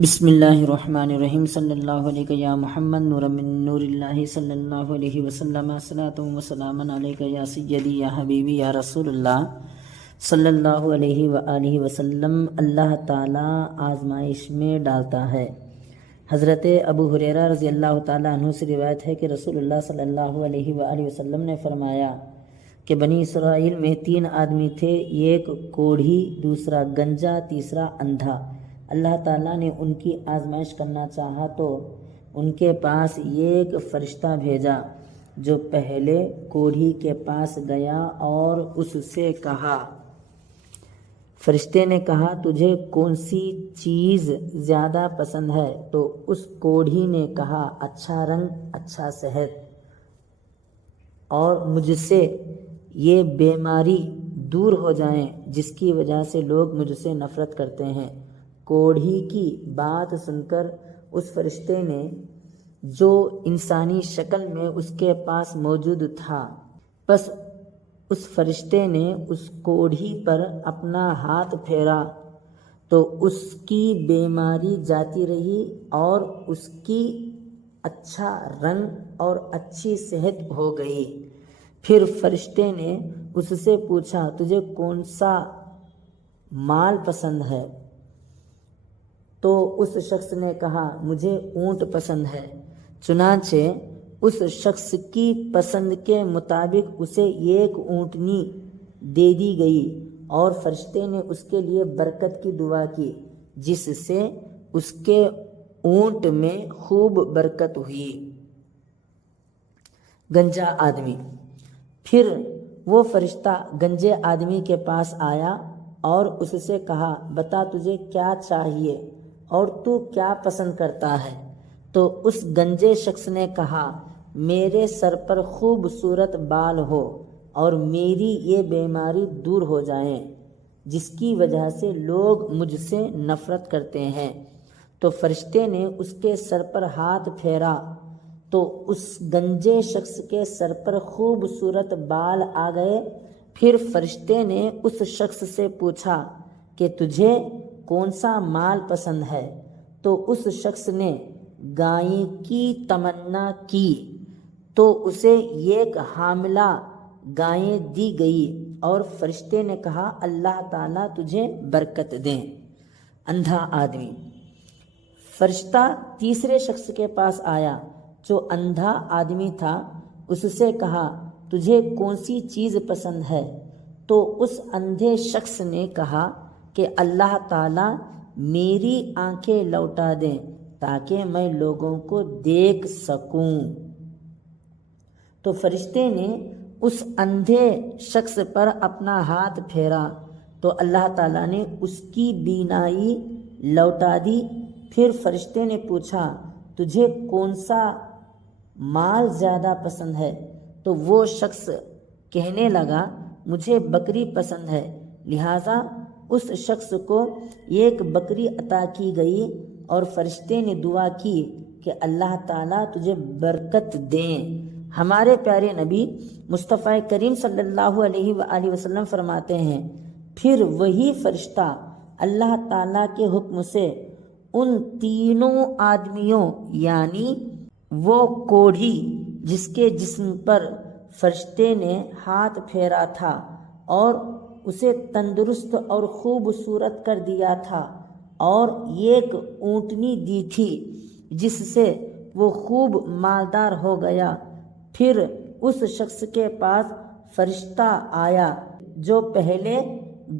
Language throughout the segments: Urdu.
بسم اللہ الرحمن الرحیم صلی اللہ علیہ یا محمد نور من نور اللہ صلی اللہ علیہ وسلم صلاۃ و سلام علیک یا سیدی یا حبیبی یا رسول اللہ صلی اللہ علیہ وآلہ وسلم۔ اللہ تعالیٰ آزمائش میں ڈالتا ہے۔ حضرت ابو ہریرہ رضی اللہ تعالیٰ عنہ سے روایت ہے کہ رسول اللہ صلی اللہ علیہ وآلہ وسلم نے فرمایا کہ بنی اسرائیل میں 3 آدمی تھے، ایک کوڑھی، دوسرا گنجا، تیسرا اندھا۔ اللہ تعالیٰ نے ان کی آزمائش کرنا چاہا تو ان کے پاس ایک فرشتہ بھیجا جو پہلے کوڑھی کے پاس گیا اور اس سے کہا، فرشتے نے کہا تجھے کون سی چیز زیادہ پسند ہے؟ تو اس کوڑھی نے کہا اچھا رنگ، اچھا صحت، اور مجھ سے یہ بیماری دور ہو جائیں جس کی وجہ سے لوگ مجھ سے نفرت کرتے ہیں۔ کوڑھی کی بات سن کر اس فرشتے نے جو انسانی شکل میں اس کے پاس موجود تھا، بس اس فرشتے نے اس کوڑھی پر اپنا ہاتھ پھیرا تو اس کی بیماری جاتی رہی اور اس کی اچھا رنگ اور اچھی صحت ہو گئی۔ پھر فرشتے نے اس سے پوچھا تجھے کون سا مال پسند ہے؟ تو اس شخص نے کہا مجھے اونٹ پسند ہے۔ چنانچہ اس شخص کی پسند کے مطابق اسے ایک اونٹنی دے دی گئی اور فرشتے نے اس کے لیے برکت کی دعا کی جس سے اس کے اونٹ میں خوب برکت ہوئی۔ گنجا آدمی۔ پھر وہ فرشتہ گنجے آدمی کے پاس آیا اور اس سے کہا بتا تجھے کیا چاہیے اور تو کیا پسند کرتا ہے؟ تو اس گنجے شخص نے کہا میرے سر پر خوبصورت بال ہو اور میری یہ بیماری دور ہو جائیں جس کی وجہ سے لوگ مجھ سے نفرت کرتے ہیں۔ تو فرشتے نے اس کے سر پر ہاتھ پھیرا تو اس گنجے شخص کے سر پر خوبصورت بال آ گئے۔ پھر فرشتے نے اس شخص سے پوچھا کہ تجھے کون سا مال پسند ہے؟ تو اس شخص نے گائے کی تمنا کی تو اسے ایک حاملہ گائے دی گئی اور فرشتے نے کہا اللہ تعالیٰ تجھے برکت دیں۔ اندھا آدمی۔ فرشتہ تیسرے شخص کے پاس آیا جو اندھا آدمی تھا، اس سے کہا تجھے کون سی چیز پسند ہے؟ تو اس اندھے شخص نے کہا کہ اللہ تعالیٰ میری آنکھیں لوٹا دیں تاکہ میں لوگوں کو دیکھ سکوں۔ تو فرشتے نے اس اندھے شخص پر اپنا ہاتھ پھیرا تو اللہ تعالیٰ نے اس کی بینائی لوٹا دی۔ پھر فرشتے نے پوچھا تجھے کون سا مال زیادہ پسند ہے؟ تو وہ شخص کہنے لگا مجھے بکری پسند ہے، لہٰذا اس شخص کو ایک بکری عطا کی گئی اور فرشتے نے دعا کی کہ اللہ تعالیٰ تجھے برکت دیں۔ ہمارے پیارے نبی مصطفیٰ کریم صلی اللہ علیہ وآلہ وسلم فرماتے ہیں پھر وہی فرشتہ اللہ تعالیٰ کے حکم سے ان تینوں آدمیوں یعنی وہ کوڑھی جس کے جسم پر فرشتے نے ہاتھ پھیرا تھا اور اسے تندرست اور خوبصورت کر دیا تھا اور ایک اونٹنی دی تھی جس سے وہ خوب مالدار ہو گیا، پھر اس شخص کے پاس فرشتہ آیا جو پہلے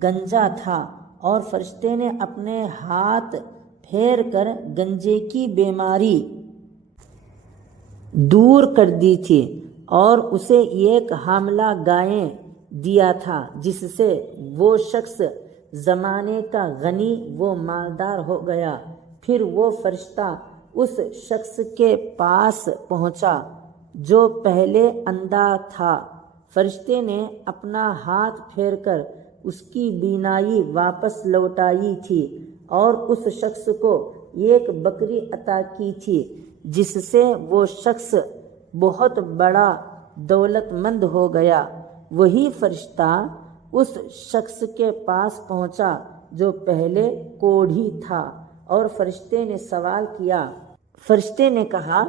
گنجا تھا اور فرشتے نے اپنے ہاتھ پھیر کر گنجے کی بیماری دور کر دی تھی اور اسے ایک حاملہ گائے دیا تھا جس سے وہ شخص زمانے کا غنی و مالدار ہو گیا۔ پھر وہ فرشتہ اس شخص کے پاس پہنچا جو پہلے اندھا تھا، فرشتے نے اپنا ہاتھ پھیر کر اس کی بینائی واپس لوٹائی تھی اور اس شخص کو ایک بکری عطا کی تھی جس سے وہ شخص بہت بڑا دولت مند ہو گیا۔ وہی فرشتہ اس شخص کے پاس پہنچا جو پہلے کوڑھی تھا اور فرشتے نے سوال کیا۔ فرشتے نے کہا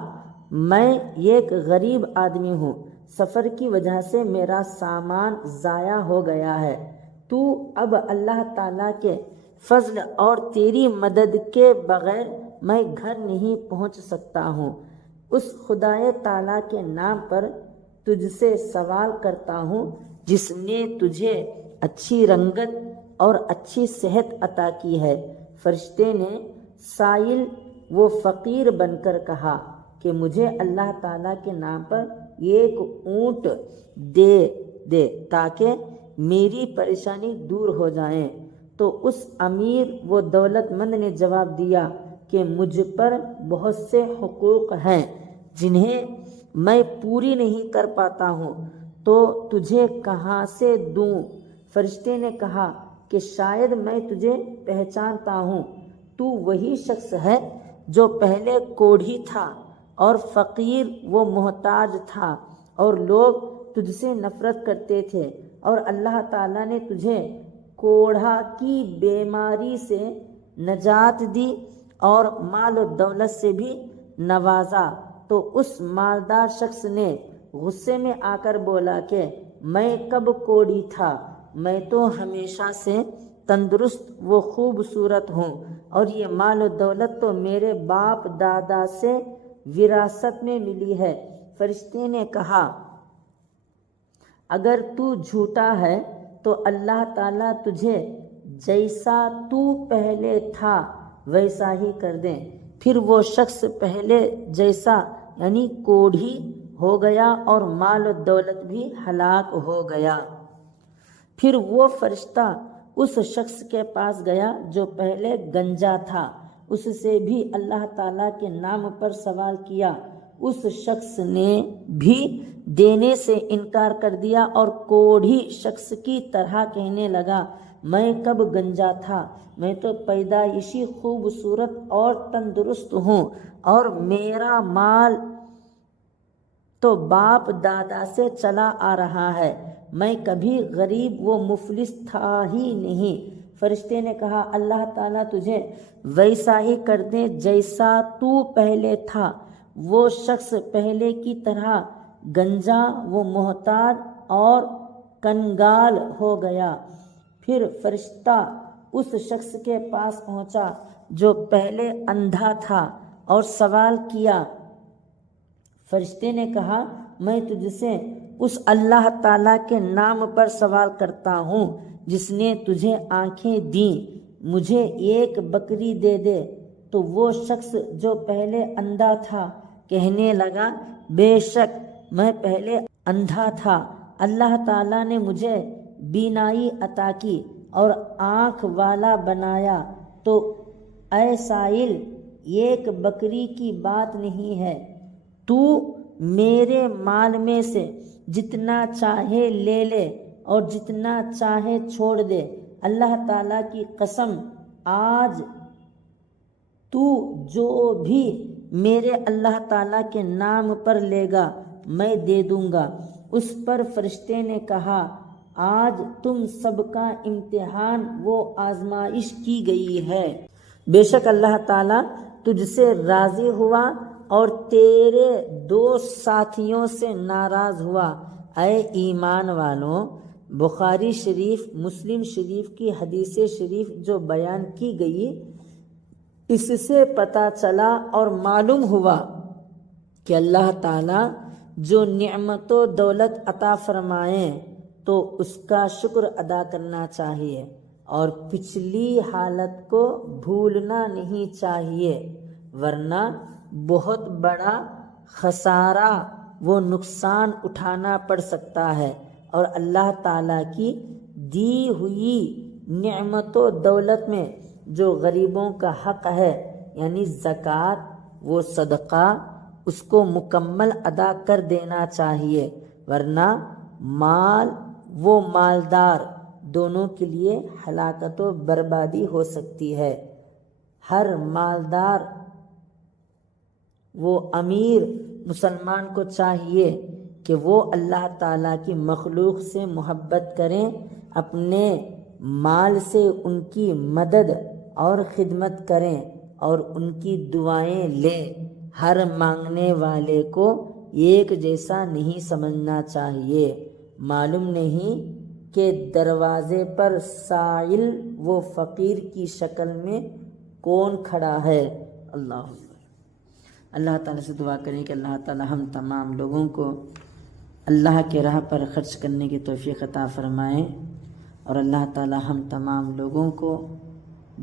میں ایک غریب آدمی ہوں، سفر کی وجہ سے میرا سامان ضائع ہو گیا ہے، تو اب اللہ تعالیٰ کے فضل اور تیری مدد کے بغیر میں گھر نہیں پہنچ سکتا ہوں۔ اس خدائے تعالیٰ کے نام پر تجھ سے سوال کرتا ہوں جس نے تجھے اچھی رنگت اور اچھی صحت عطا کی ہے۔ فرشتے نے سائل و فقیر بن کر کہا کہ مجھے اللہ تعالیٰ کے نام پر ایک اونٹ دے دے تاکہ میری پریشانی دور ہو جائے۔ تو اس امیر و دولت مند نے جواب دیا کہ مجھ پر بہت سے حقوق ہیں جنہیں میں پوری نہیں کر پاتا ہوں، تو تجھے کہاں سے دوں؟ فرشتے نے کہا کہ شاید میں تجھے پہچانتا ہوں، تو وہی شخص ہے جو پہلے کوڑھی تھا اور فقیر و محتاج تھا، اور لوگ تجھ سے نفرت کرتے تھے، اور اللہ تعالیٰ نے تجھے کوڑھا کی بیماری سے نجات دی اور مال و دولت سے بھی نوازا۔ تو اس مالدار شخص نے غصے میں آ کر بولا کہ میں کب کوڑھی تھا، میں تو ہمیشہ سے تندرست و خوبصورت ہوں، اور یہ مال و دولت تو میرے باپ دادا سے وراثت میں ملی ہے۔ فرشتے نے کہا اگر تو جھوٹا ہے تو اللہ تعالیٰ تجھے جیسا تو پہلے تھا ویسا ہی کر دیں۔ پھر وہ شخص پہلے جیسا یعنی کوڑھی ہو گیا اور مال و دولت بھی ہلاک ہو گیا۔ پھر وہ فرشتہ اس شخص کے پاس گیا جو پہلے گنجا تھا، اس سے بھی اللہ تعالیٰ کے نام پر سوال کیا۔ اس شخص نے بھی دینے سے انکار کر دیا اور کوڑھی شخص کی طرح کہنے لگا میں کب گنجا تھا، میں تو پیدائشی خوبصورت اور تندرست ہوں، اور میرا مال تو باپ دادا سے چلا آ رہا ہے، میں کبھی غریب و مفلس تھا ہی نہیں۔ فرشتے نے کہا اللہ تعالیٰ تجھے ویسا ہی کر دے جیسا تو پہلے تھا۔ وہ شخص پہلے کی طرح گنجا و محتاج اور کنگال ہو گیا۔ پھر فرشتہ اس شخص کے پاس پہنچا جو پہلے اندھا تھا اور سوال کیا۔ فرشتے نے کہا میں تجھ سے اس اللہ تعالیٰ کے نام پر سوال کرتا ہوں جس نے تجھے آنکھیں دیں، مجھے ایک بکری دے دے۔ تو وہ شخص جو پہلے اندھا تھا کہنے لگا بے شک میں پہلے اندھا تھا، اللہ تعالیٰ نے مجھے بینائی عطا کی اور آنکھ والا بنایا، تو اے سائل ایک بکری کی بات نہیں ہے، تو میرے مال میں سے جتنا چاہے لے لے اور جتنا چاہے چھوڑ دے، اللہ تعالیٰ کی قسم آج تو جو بھی میرے اللہ تعالیٰ کے نام پر لے گا میں دے دوں گا۔ اس پر فرشتے نے کہا آج تم سب کا امتحان و آزمائش کی گئی ہے، بے شک اللہ تعالیٰ تجھ سے راضی ہوا اور تیرے دو ساتھیوں سے ناراض ہوا۔ اے ایمان والوں، بخاری شریف مسلم شریف کی حدیث شریف جو بیان کی گئی، اس سے پتہ چلا اور معلوم ہوا کہ اللہ تعالیٰ جو نعمت و دولت عطا فرمائیں تو اس کا شکر ادا کرنا چاہیے اور پچھلی حالت کو بھولنا نہیں چاہیے، ورنہ بہت بڑا خسارہ و نقصان اٹھانا پڑ سکتا ہے۔ اور اللہ تعالیٰ کی دی ہوئی نعمت و دولت میں جو غریبوں کا حق ہے یعنی زکوٰۃ و صدقہ، اس کو مکمل ادا کر دینا چاہیے، ورنہ مال و مالدار دونوں کے لیے ہلاکت و بربادی ہو سکتی ہے۔ ہر مالدار وہ امیر مسلمان کو چاہیے کہ وہ اللہ تعالیٰ کی مخلوق سے محبت کریں، اپنے مال سے ان کی مدد اور خدمت کریں اور ان کی دعائیں لے۔ ہر مانگنے والے کو ایک جیسا نہیں سمجھنا چاہیے۔ معلوم نہیں کہ دروازے پر سائل و فقیر کی شکل میں کون کھڑا ہے۔ اللہ تعالیٰ سے دعا کریں کہ اللہ تعالیٰ ہم تمام لوگوں کو اللہ کے راہ پر خرچ کرنے کی توفیق عطا فرمائیں، اور اللہ تعالیٰ ہم تمام لوگوں کو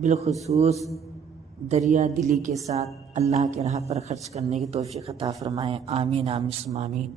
بالخصوص دریا دلی کے ساتھ اللہ کے راہ پر خرچ کرنے کی توفیق عطا فرمائیں۔ آمین آمین ثم آمین۔